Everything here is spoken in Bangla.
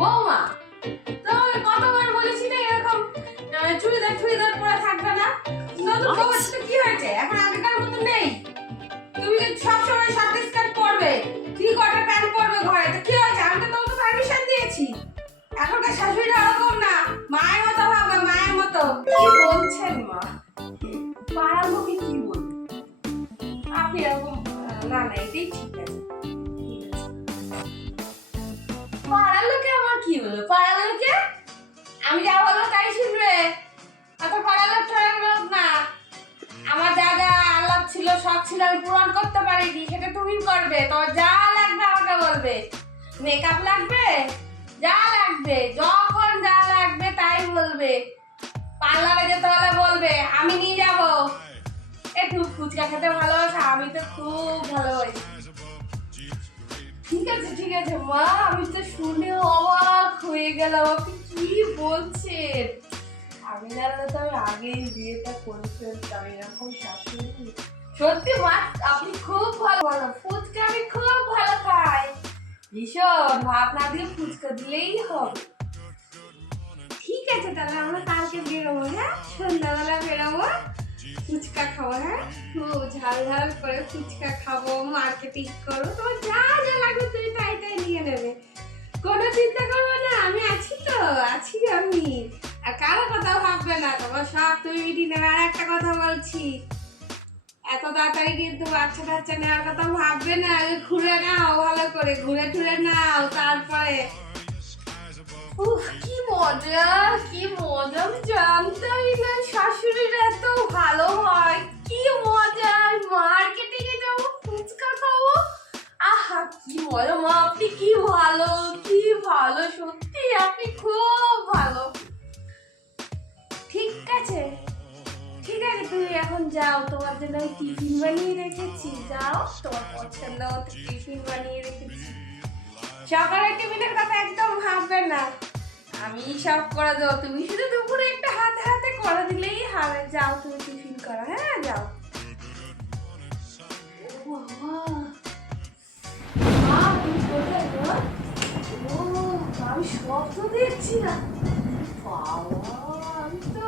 বৌমা, তোমাকে কতবার বলেছি না এরকম চুড়িদার টুড়িদার পরে থাকবে না। নতুন বউয়ের সাথে কি হয়েছে? এখন আগেকার মতো নেই। তুমি কি সবসময় শার্ট স্কার্ট পরবে, থ্রি কোয়ার্টার প্যান্ট পরবে ঘরে? তো কি হয়েছে? আমি তো তোমাকে পারমিশন দিয়েছি। এখনকার শাশুড়িরা ওরকম না, মায়ের মতো ভাববে, মায়ের মতো। কি বলছেন মা? পাড়ার লোকে কি বলবে? আপনি এরকম না না, এটাই ঠিক আছে। পাড়ার লোকে আমার কি বলবে? পাড়ার লোকে আমি যা বলবো তাই শুনবে। অত পাড়ার লোক ঠড়ার লোক না। আমার যা যা আল্লাহ ছিল, শখ ছিল, আমি পূরণ করতে পারিনি, সেটা তুমি করবে। তো যা লাগবে আমাকে বলবে। মেকআপ লাগবে, যা লাগবে, যখন যা লাগবে তাই বলবে। পার্লারে যেতে হলে বলবে, আমি নিয়ে যাব। একটু ফুচকা খেতে ভালোবাসা, আমি তো খুব ভালোবাসি। ঠিক আছে মা, আমি তো শুনে অবাক হয়ে গেলাম। আপনি কি বলছেন? আমি জানলে তো আমি আগেই বিয়েটা করে ফেলতাম। এরকম শাশুড়ি, সত্যি মা আপনি খুব ভালো। ফুচকা আমি খুব ভালো খাই, ভীষণ। ভাত না দিয়ে ফুচকা দিলেই হবে। ঠিক আছে, তাহলে আমরা কালকে বেরোবো। হ্যাঁ, সন্ধ্যাবেলা বেরোবো, ফুচকা খাবো। হ্যাঁ, খুব ঝাল ঝাল করে ফুচকা খাবো, মার্কেটিং করবো। তোমার যা যা লাগবে তুমি তাই তাই নিয়ে নেবে, কোনো চিন্তা করবে না। আমি আছি তো, আছি আমি। আর কারো কথা ভাববে না, তোমার সব তুমি মিটি নেবে। আর একটা কথা বলছি, এত তাড়াতাড়ি কিন্তু বাচ্চা কাচ্চা নেওয়ার কথা ভাববে না। আগে ঘুরে নাও, ভালো করে ঘুরে টুরে নাও, তারপরে। উফ, কি মজা, কি মজা! আমি জানতামই না শাশুড়িরা এত ভালো হয়। কি মজা! মার্কেটিং এ যাবো, ফুচকা খাবো। আহা, কি মজা! মা আপনি কি ভালো, কি ভালো, সত্যি আপনি খুব ভালো। ঠিক আছে, ঠিক আছে, তুমি এখন যাও। তোমার জন্য আমি টিফিন বানিয়ে রেখেছি। যাও, তোমার পছন্দ মতো টিফিন বানিয়ে রেখেছি। সকালের টিফিনের কথা একদম ভাববে না, আমি সব করে দেবো। তুমি শুধু দুপুরে একটা হাতে হাতে করে দিলেই হবে। যাও, তুমি টিফিন করো। হ্যাঁ, যাও। ও বাবা, মা তুমি কোথায় গো? ও, আমি সব তো দেখছি না। বাবা, আমি তো